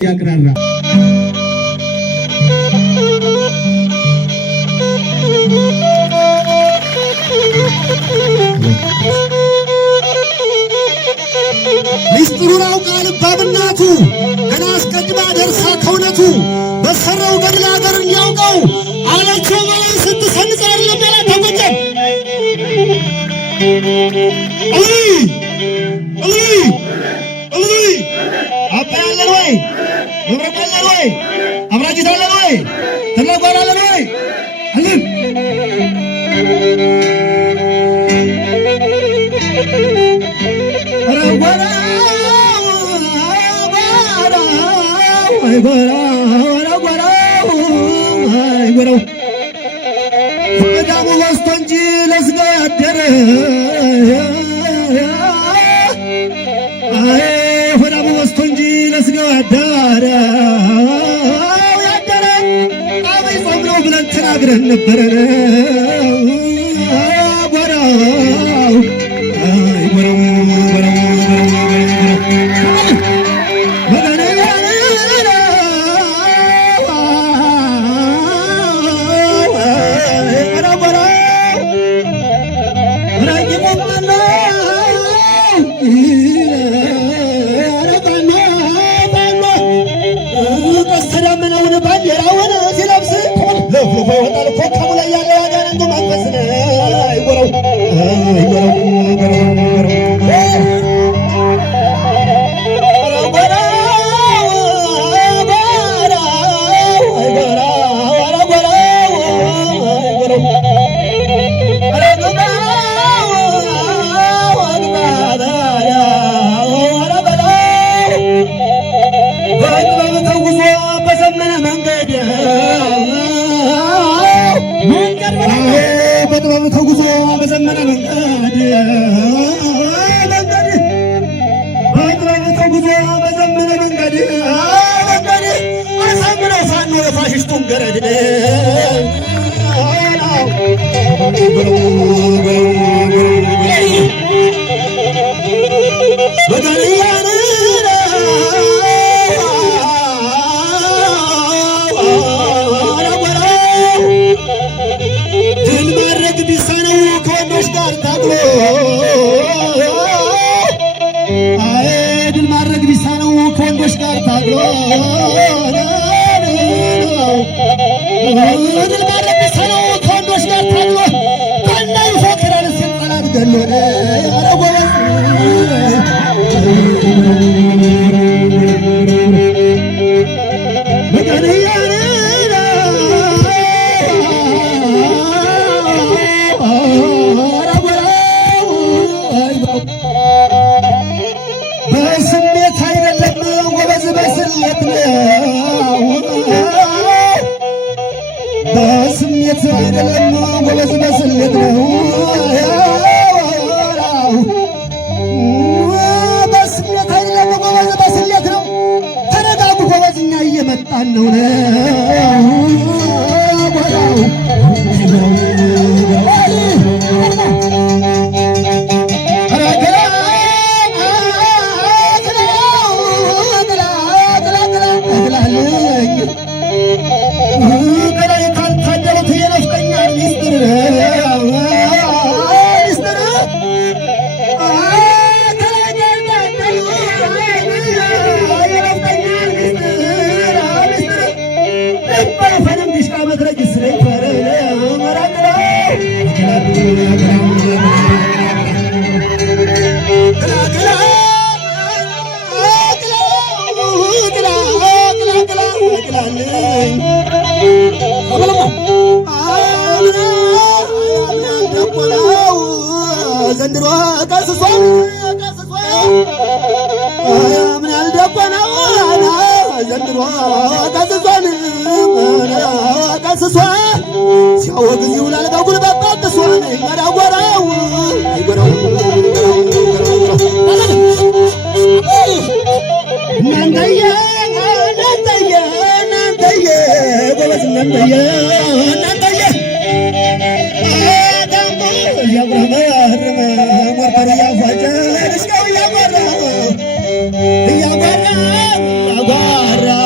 ያቅራራ ሚስጥሩን አውቃ ልባብናቱ ገና አስቀድማ ደርሳ ከእውነቱ በሰራው ገድል አገርን ያውቀው አለችው በላይ ስትሰንጽ አይደለም ያላ ተቆጨም አባ ያለን ወይ መብረቅ ያለን ወይ አብራጅት አለን ወይ ተላጓር አለን ወይ አለን ገዳሙ በስቶ እንጂ ለስጋ ያደረ ገዳሙ በስቶ እንጂ ለስጋ ያደረ አበይ ጾም ነው ብለን ተናግረን ነበረ ዘንድሮ ቀስሶ ምን ያልደቆነው ዘንድሮ ቀስሶ ሲያወግዝ ይውላል በጉልበት ቀስሶ ይመራወራው አይጎራው እናንተዬ ጎበዝ እናንተዬ እያጓራ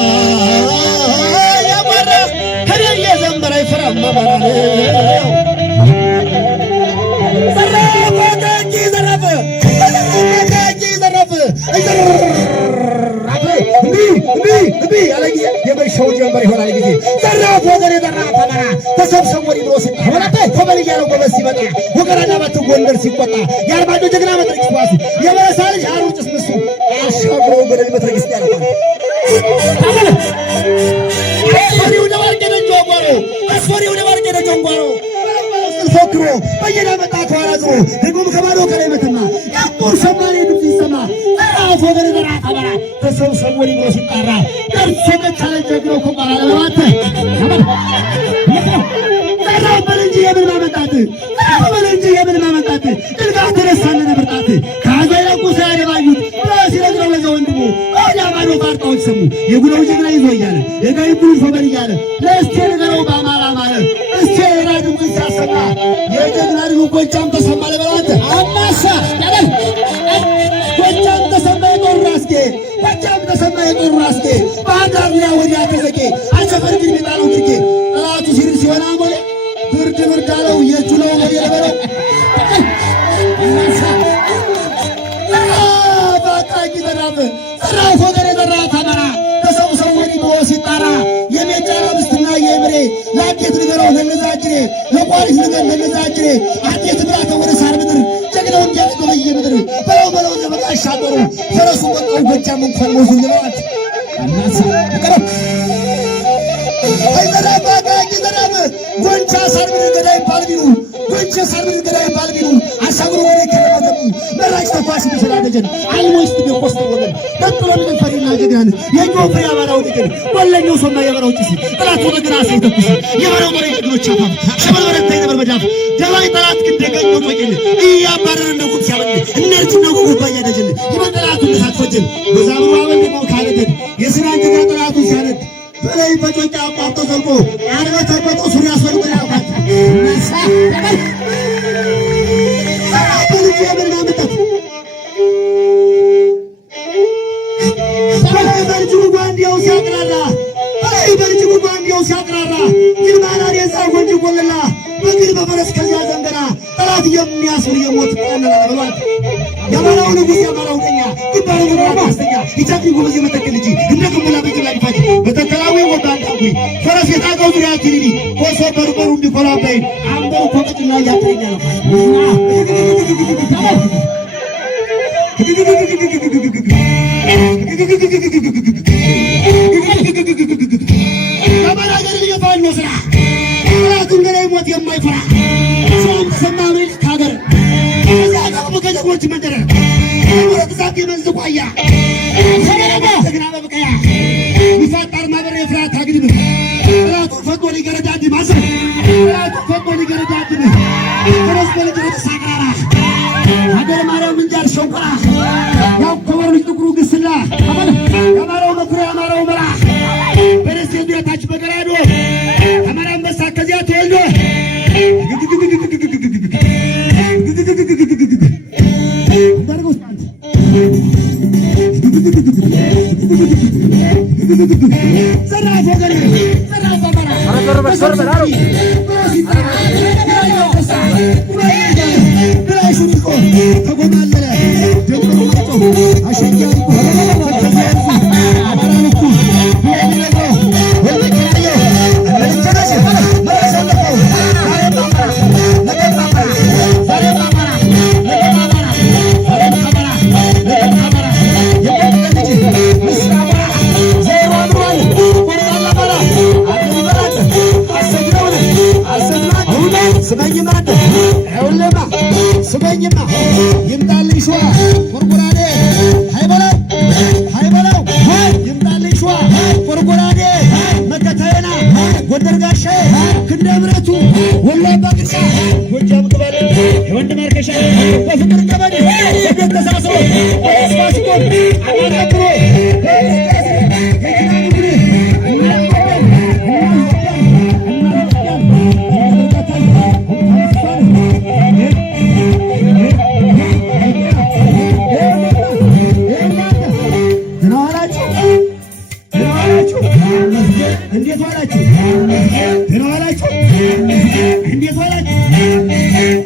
የመሸው ጀምበር ይሆናል ጊዜ ዘራፍ ወገሬ ዘራፍ አማራ ተሰብሰብ ወዲ ብሎ ሲጣራተ ኮበል እያለው ጎበዝ ሲመጣ ወገራና ባት ጎንደር ሲቆጣ የአርማዶ ጀግና መትረጊስ ዋሱ የበረሳ ልጅ አሩጭስ ምሱ አሻግሮ ወገሬ መትረጊስ ያለፋል አስፈሪው ደባርቄ ደንጆጓሮ አስፈሪው ደባርቄ ደንጆጓሮ ፎክሮ በየዳ መጣ ከኋላ ዞሮ ደግሞ ከባዶ ከላይ መተማ ያቁር ሰማሪ ድምፅ ይሰማ ዘራፍ ወገሬ ዘራፍ አማራ ተሰብሰብ ወዲ ብሎ ሲጣራ ደርሶ መቻለ ጀግናው ኮባራ ለማተ ዘራፍ በል እንጂ የምን ማመጣት ዘራፍ በል እንጂ የምን ማመጣት ድልጋ ተነሳለ ነብርጣት ካዛይላ ቁሳ ያደባዩት ራስ ይረግረው ለዛ ወንድሙ አዳማዶ ባርጣዎች ሰሙ የጉለው ጀግና ይዞ እያለ የጋይ ጉሉ ፎበል እያለ ለስቴ ነገረው በአማራ ማለት እስቴ ራዱ ሲያሰማ የጀግና ልጅ ጎጃም ተሰማ ለበላተ አማሳ ያበል ጎጃም ተሰማ የጦር ራስጌ ጎጃም ተሰማ የጦር ራስጌ ባንዳሩያ ወዲያ ተዘጌ አቸፈር ግን ሚጣለው ግርጌ ጠላቱ ሲርስ ሲሆን አሞሌ ብርድ ብርድ አለው የጁለው ወዲ ለበለው አማሳ ባቃቂ ዘራፍ ዘራፍ ወገሬ ዘራፍ አማራ ተሰብሰብ ወዲ ብሎ ሲጣራ የሜጫ ረብስትና የምሬ ለአዴት ንገረው ለነዛጅሬ ለቋሪት ንገር ለነዛጅሬ አዴት ብላተ ወደ ሳር ምድር ጀግናው እንዲያልቅ በየምድር በለው ዘመቃ ሻገሩ ፈረሱ ወጣው ጎጃም እንኳን ሞዙ ይለዋት አናሳ ይቀረብ አይዘራባ ጋቂ ዘራብ ጎንቻ ሳር ምድር ገዳይ ባልቢኑ ጎንቻ ሳር ምድር ገዳይ ባልቢኑ አሻግሮ ወደ ከለማተሙ መራጭ ተኳሽ ተሰዳደጀን አልሞስት ቢቆስተ ወገን ተጥሎ ምን ፈሪና ጀግናን የኛው ፍሬ አባራው ድግን ወለኛው ሶማ የበራው ጭስ ጠላት ወገን አሳይተኩስ የበራው መሪ ጀግኖች አፋፍ ሸበል በረታ ይነበር መዳፍ ደባይ ጠላት ግን ደገኝ ወጥወጭን እያባረረ እንደጉብ ሲያበል እነርጅ ነው ጉባያ ደጀን ይመጣላቱ ተሳትፈጀን በዛብሩ አበል ነው ካለደን የስራን ጀግና ጠላቱ ሲያነድ በላይ በጮጫ አቋርጦ ዘልቆ አርበ ተቆጦ ሱሪ አስወልቆ ያውቃት ነሳ ተበል አቡልጅ የምን ማመጣት በልጅጉ ጓንዲያው ሲያቅራራ በልጅጉ ጓንዲያው ሲያቅራራ ይልማናር የዛር ጎንጅ ቆለላ በግል በፈረስ ከዚያ ዘንገና ጠላት የሚያስር የሞት ቀለላ ለበሏት የአማራው ንጉሥ የአማራው ቀኛ ግባሩ ምራብ አስተኛ ይቻት ጉበዝ የመተከል ልጅ እንደ ግሙላ በጅላ ሊፋጅ በተከላዊ ወጣ አንዳንጉ ፈረስ የታቀው ዙሪያ ትሪኒ ኮሶ በርበሩ እንዲኮላበይ አምበው ኮቀጭና እያተኛ ከመናገር የፋኖ ስራ ጠላቱን ገላይ ሞት የማይፈራ ሰውም ተሰማ ምንል ካገር እዛ ቀርቡ ከጀግኖች መንደር ወረቅዛት የመንዝ ቋያ ሰገረባ ዘግና በብቀያ ይፋጣር ማበር የፍራት አግድም ጠላቱን ፈጥኖ ሊገረዳድ ማስር ጠላቱን ፈጥኖ ሊገረዳድ ፈረስ በልጅ ወደ ሳቅራራ ሀገር ማርያም ምንጃር ሸንኮራ ያው ከበሩ ልጅ ጥቁሩ ግስላ የአማራው መኩሪያ የአማራው መራ በደስ የታች በገራዶ አማራ አንበሳ ከዚያ ተወልዶ ዘራፍ ወገሬ ዘራፍ አማራ ተጎማለለ ደግሞ መርጦ አሸኛሪ ስበኝማ ይምጣልኝ ሸዋ ቆርቆራዴ ሃይበለው ይምጣልኝ ሸዋ ቆርቆራዴ መከታየና ጎንደር ጋሻ ክንደ ምረቱ ወሎ አባ ግርሳ ጎጃም ቅበል የወንድ ማርከሻ በፍቅር ቀበሌ በቤት ተሳስሮ በተስፋ ሲቆም አማራብሮ ዋላችሁ? እንዴት ዋላችሁ? ደህና ዋላችሁ? እንዴት ዋላችሁ?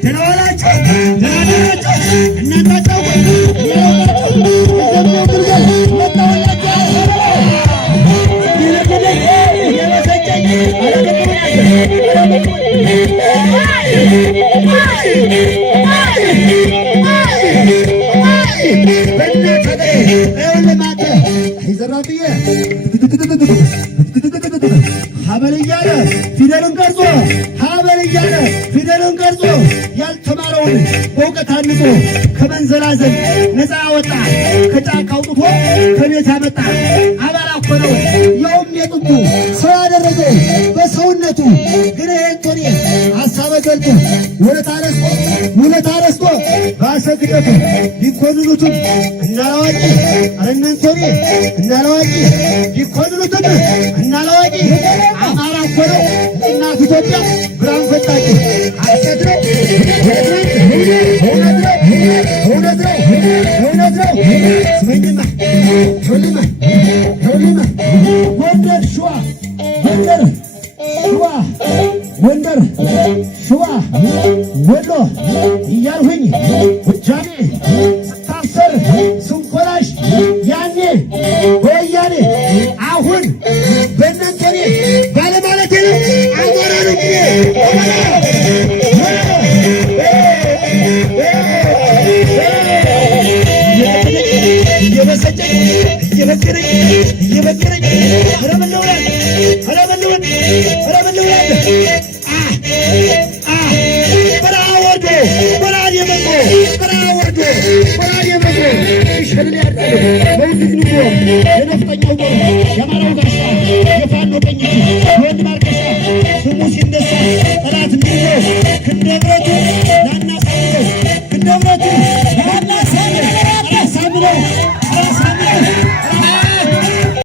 ደህና ዋላችሁ? ደህና ናችሁ? እናንተ ሀበል እያለ ፊደልን ቀርጾ ያልተማረውን በእውቀት አንጾ ከመንዘላዘል ነፃ ያወጣ ከጫካ አውጥቶ ከቤት ያመጣ አባላ እኮ ነው። ያውም የጥንቱ ሰው ያደረገው በሰውነቱ ግን ይሄንቶኔ ሀሳበ ገልጦ ውለታ ረስቶ በአሰግደቱ ሊኮንኑትም እናላዋቂ አረነንቶኔ እናላዋቂ ሊኮንኑትም እናላዋቂ አማራ እኮ ነው እናት ኢትዮጵያ ብርሃን ፈጣቂ ሐሰት ነው እውነት ነው ስመኝማ ቶሊማ ጎንደር ሸዋ ወሎ እያልሁኝ ጎጃሜ ስታሰር ስንኮላሽ ያኔ በወያኔ አሁን በእናንተኔ ባለማለቴ ነው። አማራ ነው እየበሰጨኝ እየበገረኝ ኧረ በለውላል በረሃ ወርዶ በረሃን የመጎ ሸልል ያርጠለው በውዝግ ንጎ የነፍጠኛው ጎ የአማራው ጋሻ የፋኖ ቀኝ የወንድ ማርከሻ ስሙ ሲነሳ ጠላት እንዲዞ ክንደ ብረቱ